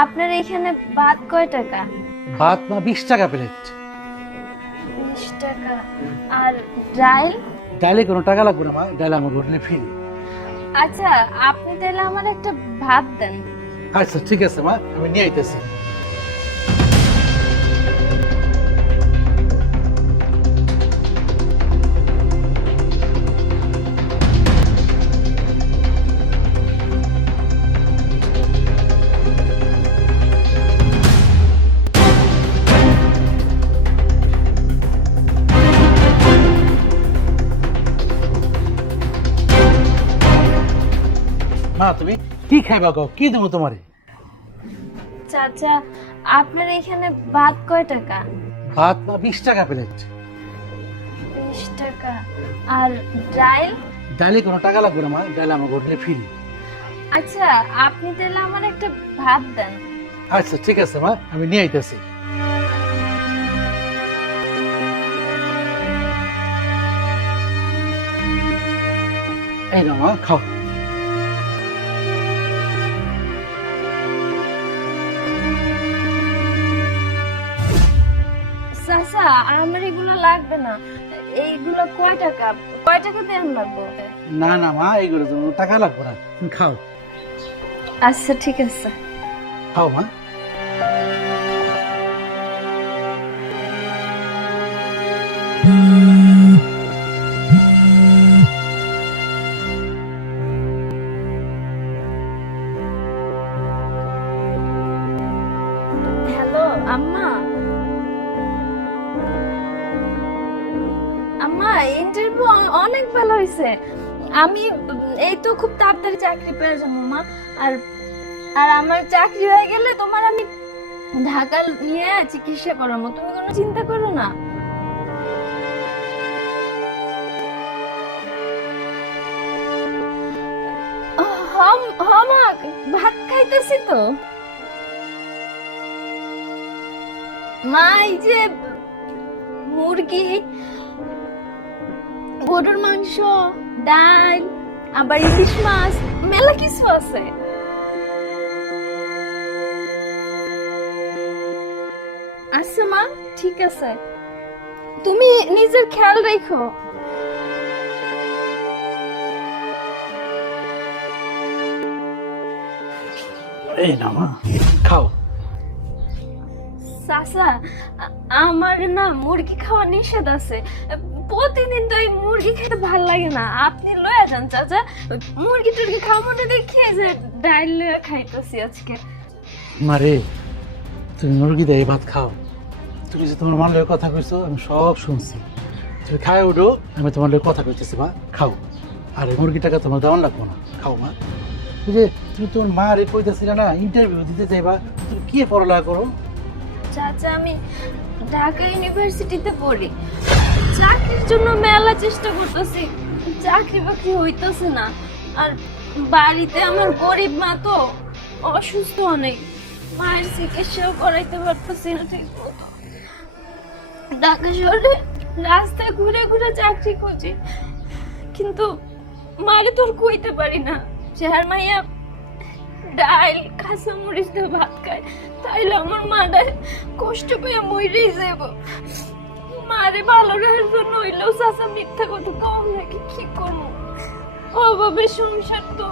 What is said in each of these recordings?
আপনার এখানে ভাত কয় টাকা? ভাত না 20 টাকা প্লেট। 20 টাকা। আর ডাল? ডালে কোনো টাকা লাগবে না মা, ডাল আমার হোটেলে ফ্রি। আচ্ছা, আপনি তাহলে আমার একটা ভাত দেন। আচ্ছা ঠিক আছে মা, আমি নিয়ে আইতেছি। মা তুমি কি খাইবা কও, কি দেবো তোমারে? চাচা, আপনার এখানে ভাত কয় টাকা? ভাত না 20 টাকা প্লেট। 20 টাকা। আর ডাল? ডালে কোনো টাকা লাগবে না মা, ডাল আমার হোটেলে ফ্রি। আচ্ছা, আপনি তাহলে আমার একটা ভাত দেন। আচ্ছা ঠিক আছে মা, আমি নিয়ে আইতেছি। এই না মা, খাও। চাচা, আমার এগুলো লাগবে না। এইগুলো কয় টাকা? কয় টাকা দেন লাগবে? না না মা, এইগুলো জন্য টাকা লাগবে না, তুমি খাও। আচ্ছা ঠিক আছে। খাও মা। হ্যালো আম্মা। আম্মা, ইন্টারভিউ অনেক ভালো হয়েছে। আমি এই তো খুব তাড়াতাড়ি চাকরি পেয়ে যাবো মা। আর আর আমার চাকরি হয়ে গেলে তোমার আমি ঢাকা নিয়ে চিকিৎসা করাবো, তুমি কোনো চিন্তা করো না। মা, ভাত খাইতেছি তো। মা, এই যে মুরগি, গরুর মাংস, ডাল, আবার ইলিশ মাছ, মেলা কিছু আছে। আচ্ছা মা, ঠিক আছে, তুমি নিজের খেয়াল রেখো। এই না মা, খাও। চাচা, আমার না মুরগি খাওয়া নিষেধ আছে। প্রতিদিন তো এই মুরগি খেতে ভালো লাগে না। আপনি লয়ে যান চাচা, মুরগি টুরগি খাওয়া মনে দেখে যে ডাল লয়ে খাইতেছি আজকে। মারে, তুমি মুরগি দিয়ে ভাত খাও। তুমি যে তোমার মানলের কথা কইছো আমি সব শুনছি। তুমি খায় উঠো, আমি তোমার লগে কথা কইতেছি মা, খাও। আর এই মুরগিটাকে তোমার দেওয়ান লাগবো না, খাও মা। এই যে তুমি তোমার মা রে কইতেছিলে না ইন্টারভিউ দিতে যাইবা, তুমি কি পড়ালেখা করো? চাচা, আমি ঢাকা ইউনিভার্সিটিতে পড়ি। চাকরির জন্য মেলা চেষ্টা করতেছি, চাকরি বাকরি হইতেছে না। আর বাড়িতে আমার গরিব মা তো, অসুস্থ অনেক, মায়ের চিকিৎসাও করাইতে পারতেছি না ঠিক মতো। ঢাকা শহরে রাস্তায় ঘুরে ঘুরে চাকরি খুঁজি, কিন্তু মারে তোর কইতে পারি না। চেহার মাইয়া ডাল কাঁচা মরিচ দিয়ে ভাত খায়, তাইলে আমার মাটা কষ্ট পেয়ে মরেই যাব। মারে ভালো রাখার জন্য হইলেও চাচা মিথ্যা কথা কম নাকি, কি করবো? অভাবে সংসার তো।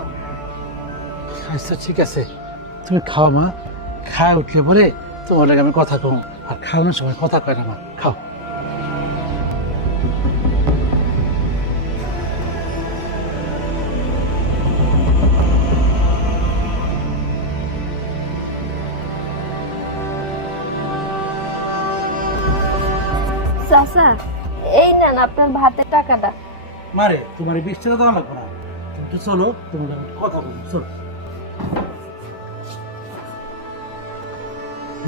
আচ্ছা ঠিক আছে, তুমি খাও মা। খায় উঠলে পরে তোমার লাগে আমি কথা কম। আর খাওয়ানোর সময় কথা কয় না মা, খাও। চাচা, এই নেন আপনার ভাতের টাকাটা। মারে, তোমার এই 20 টাকা দেওয়া লাগবে না, তুমি একটু চলো, তোমার লাগে আমি কথা বলবো, চলো।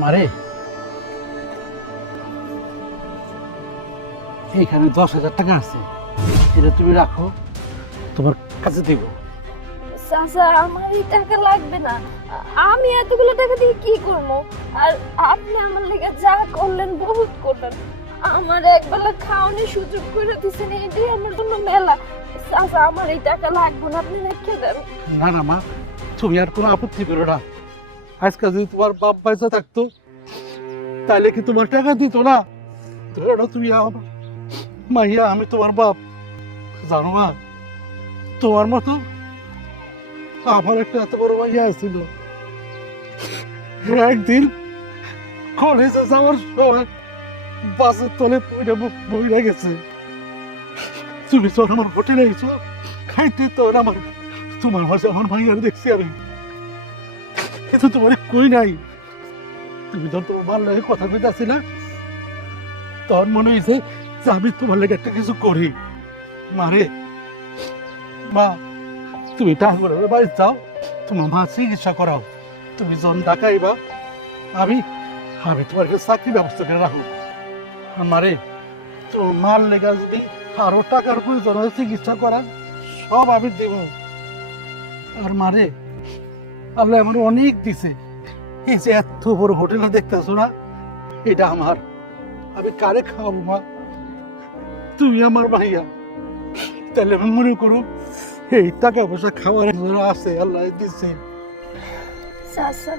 মারে, এইখানে 10,000 টাকা আছে, এটা তুমি রাখো, তোমার কাছে দিব। চাচা, আমার এই টাকা লাগবে না। আমি এতগুলো টাকা দিয়ে কি করবো? আর আপনি আমার লেগে যা করলেন বহুত করলেন। আমার একবেলা খাওয়ানোর সুযোগ করে দিচ্ছেন, এটাই আমার জন্য মেলা। চাচা, আমার এই টাকা লাগবে না, আপনি রেখে দেন। না না মা, তুমি আর কোনো আপত্তি করো না, আজকাল যদি তোমার বাপ পয়সা থাকতো তাহলে কি তোমার টাকা দিত না? ধরো না তুমি আমার মাইয়া, আমি তোমার বাপ। জানো মা, তোমার মতো আমার একটা এত বড় মাইয়া ছিল। একদিন কলেজে যাওয়ার সময় বাসের তলে বইরা গেছে। তুমি তো আমার হোটেলে গেছো খাইতে, তো আমার তোমার মাঝে আমার মাইয়ার দেখছি আমি, কিন্তু তোমার কই নাই। তুমি যখন তোমার মার লাগে কথা কইতাছি না, তখন মনে হয়েছে যে আমি তোমার লাগে একটা কিছু করি। মারে মা, তুমি টাঙ্গুরের বাড়ি যাও, তোমার মা চিকিৎসা করাও। তুমি যখন ডাকাইবা আমি আমি তোমার কাছে চাকরি ব্যবস্থা করে রাখো। মারে, তোমার মার লেগা যদি আরো টাকার প্রয়োজন হয় চিকিৎসা করার, সব আমি দেব। আর মারে, আল্লাহ আমার অনেক দিছে। এই যে এত বড় হোটেলে দেখতেছো না, এটা আমার। আমি কারে খাওয়াবো মা? তুমি আমার ভাইয়া, তাহলে আমি মনে করো এই টাকা পয়সা খাওয়ার জন্য আছে, আল্লাহ দিচ্ছে। চাচা,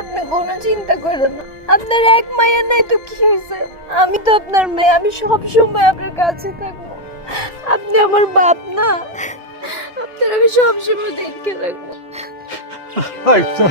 আপনি কোনো চিন্তা করেন না। আপনার এক মায়া নাই তো কি হয়েছে? আমি তো আপনার মেয়ে, আমি সব সময় আপনার কাছে থাকবো। আপনি আমার বাপ না, আপনার আমি সব সময় দেখে রাখবো। আচ্ছা